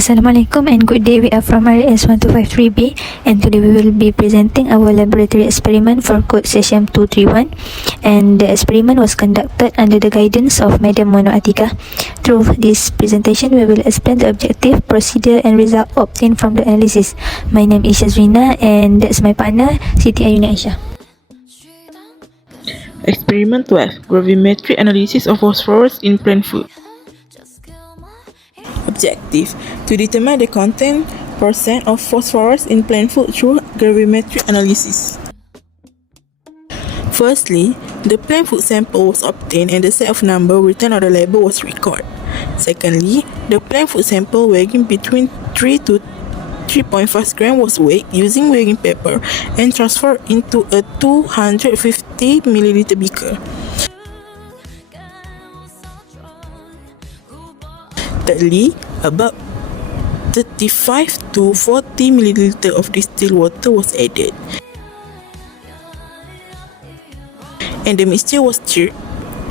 Assalamualaikum and good day. We are from RS1253B and today we will be presenting our laboratory experiment for code CHM231, and the experiment was conducted under the guidance of Madam Mono Atika. Through this presentation, we will explain the objective, procedure and result obtained from the analysis. My name is Shazrina and that's my partner Siti Ayuni Aisyah. Experiment 12. Gravimetric analysis of phosphorus in plant food. Objective: to determine the content % of phosphorus in plant food through gravimetric analysis. Firstly, the plant food sample was obtained and the set of number written on the label was recorded. Secondly, the plant food sample weighing between 3 to 3.5 gram was weighed using weighing paper and transferred into a 250 ml beaker. Thirdly, about 35 to 40 ml of distilled water was added, and the mixture was stirred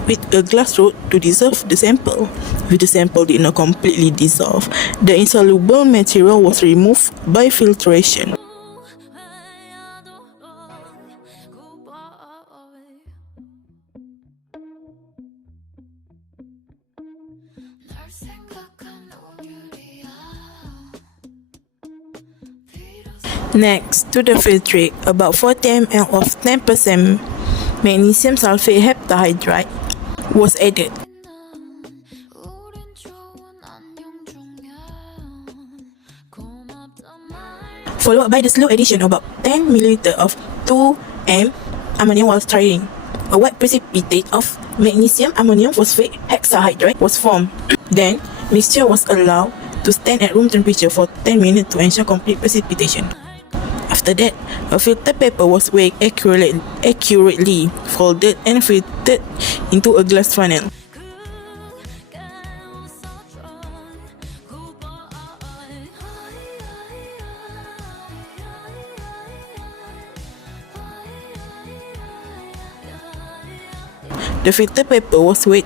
with a glass rod to dissolve the sample. If the sample did not completely dissolve, the insoluble material was removed by filtration. Next, to the filtrate, about 40 ml of 10% magnesium sulfate heptahydride was added. Followed by the slow addition of about 10 ml of 2M ammonium while stirring. A wet precipitate of magnesium ammonium phosphate hexahydrate was formed. Then, mixture was allowed to stand at room temperature for 10 minutes to ensure complete precipitation. After that, a filter paper was weighed accurately, folded and filtered into a glass funnel. The filter paper was wet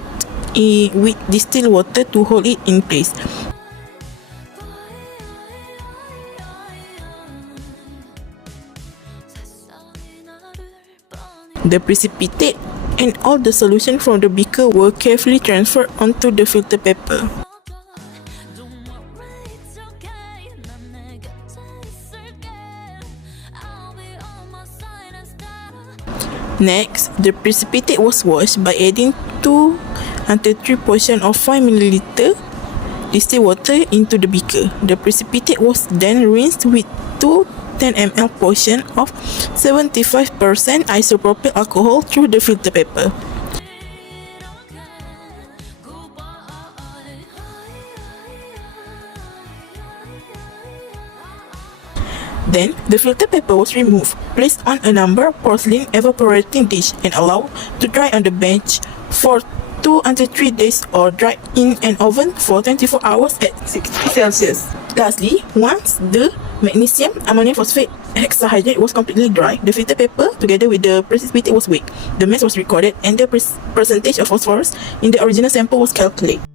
with distilled water to hold it in place. The precipitate and all the solution from the beaker were carefully transferred onto the filter paper. Next, the precipitate was washed by adding 2 until 3 portions of 5 ml distilled water into the beaker. The precipitate was then rinsed with 2 10 ml portion of 75% isopropyl alcohol through the filter paper. Then, the filter paper was removed, placed on a number porcelain evaporating dish and allowed to dry on the bench for 2 until 3 days or dry in an oven for 24 hours at 60 Celsius. Lastly, once the magnesium ammonium phosphate hexahydrate was completely dry, the filter paper together with the precipitate was weighed. The mass was recorded and the percentage of phosphorus in the original sample was calculated.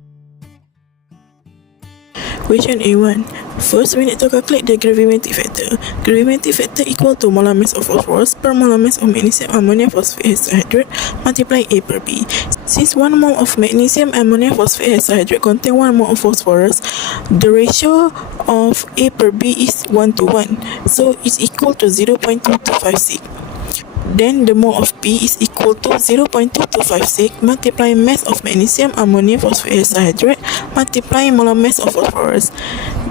Question A1. First, we need to calculate the gravimetric factor. Gravimetric factor equal to molar mass of phosphorus per molar mass of magnesium ammonium phosphate hexahydrate multiply A per B. Since 1 mole of magnesium ammonium phosphate hexahydrate contain 1 mole of phosphorus, the ratio of A per B is 1 to 1, so it's equal to 0.2256. Then the mole of P is equal to 0.2256 multiply mass of magnesium ammonium phosphate hexahydrate multiply molar mass of phosphorus.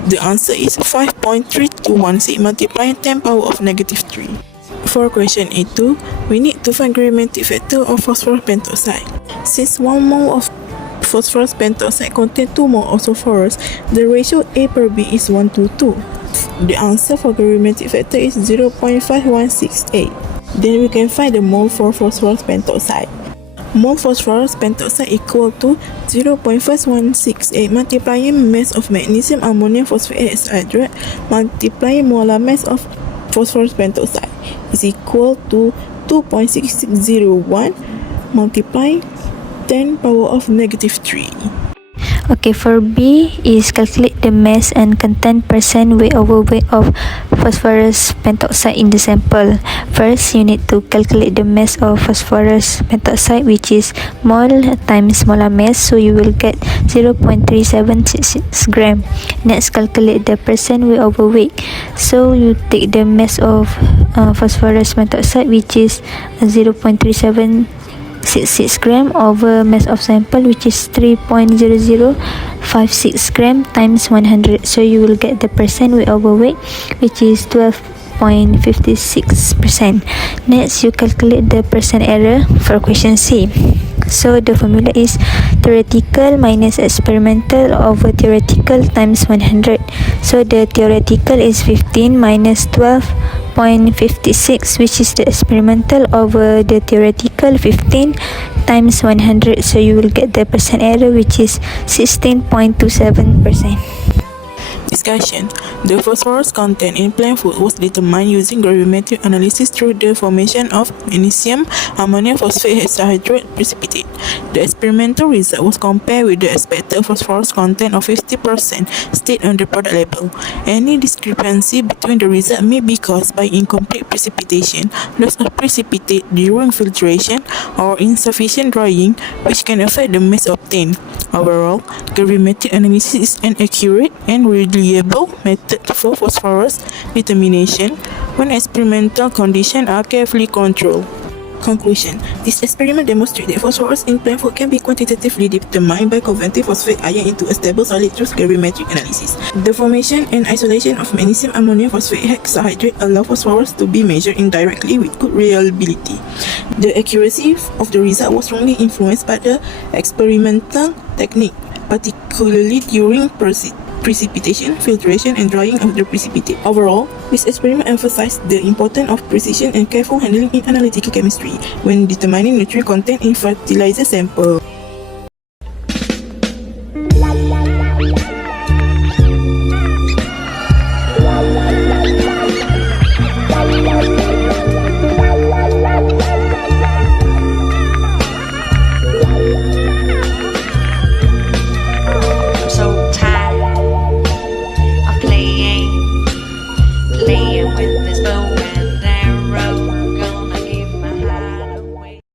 The answer is 5.3216 multiplying 10 power of -3. For question A2, we need to find gravimetric factor of phosphorus pentoxide. Since 1 mole of phosphorus pentoxide contains 2 mole of phosphorus, the ratio A per B is 1 to 2. The answer for gravimetric factor is 0.5168. Then we can find the mole for phosphorus pentoxide. Mole phosphorus pentoxide equal to 0.5168 multiplying mass of magnesium ammonium phosphate hexahydrate multiplying molar mass of phosphorus pentoxide is equal to 2.6601 multiply 10 power of -3. Okay, for B is calculate the mass and content percent weight over weight of phosphorus pentoxide in the sample. First, you need to calculate the mass of phosphorus pentoxide, which is mole times molar mass, so you will get 0.3766 gram. Next, calculate the percent weight over weight. So you take the mass of phosphorus pentoxide, which is 0.3766 gram over mass of sample, which is 3.0056 gram times 100. So you will get the percent weight over weight, which is 12.56%. Next, you calculate the percent error for question C. So the formula is theoretical minus experimental over theoretical times 100. So the theoretical is 15 minus 12.56, which is the experimental, over the theoretical 15 times 100. So you will get the percent error, which is 16.27%. Discussion. The phosphorus content in plant food was determined using gravimetric analysis through the formation of magnesium ammonium phosphate hexahydrate precipitate. The experimental result was compared with the expected phosphorus content of 50% stated on the product label. Any discrepancy between the result may be caused by incomplete precipitation, loss of precipitate during filtration, or insufficient drying, which can affect the mass obtained. Overall, gravimetric analysis is an accurate and reliable method for phosphorus determination when experimental conditions are carefully controlled. Conclusion. This experiment demonstrates that phosphorus in plant food can be quantitatively determined by converting phosphate ion into a stable solid through gravimetric analysis. The formation and isolation of magnesium ammonium phosphate hexahydrate allow phosphorus to be measured indirectly with good reliability. The accuracy of the result was strongly influenced by the experimental technique, particularly during precipitation, filtration, and drying of the precipitate. Overall, this experiment emphasized the importance of precision and careful handling in analytical chemistry when determining nutrient content in fertilizer sample.